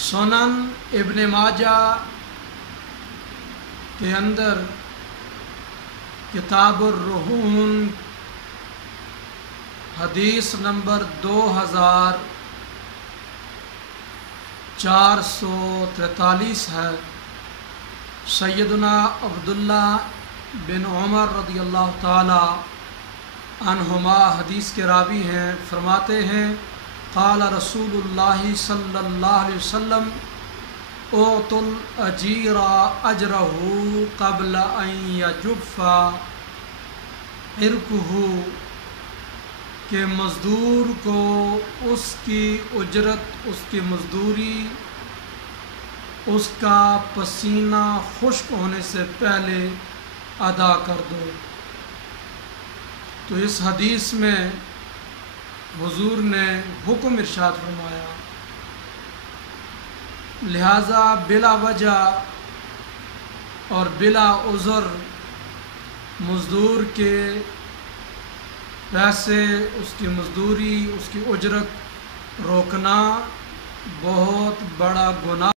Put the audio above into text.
سنن ابن ماجہ کے اندر کتاب الرہون حدیث نمبر 2443 ہے۔ سیدنا عبداللہ بن عمر رضی اللہ تعالی عنہما حدیث کے راوی ہیں، فرماتے ہیں قال رسول اللہ صلی اللہ علیہ وسلم اعطوا الاجیر اجرہ قبل ان یجف عرقہ، کہ مزدور کو اس کی اجرت، اس کی مزدوری، اس کا پسینہ خشک ہونے سے پہلے ادا کر دو۔ تو اس حدیث میں حضور نے حکم ارشاد فرمایا، لہذا بلا وجہ اور بلا عذر مزدور کے پیسے، اس کی مزدوری، اس کی اجرت روکنا بہت بڑا گناہ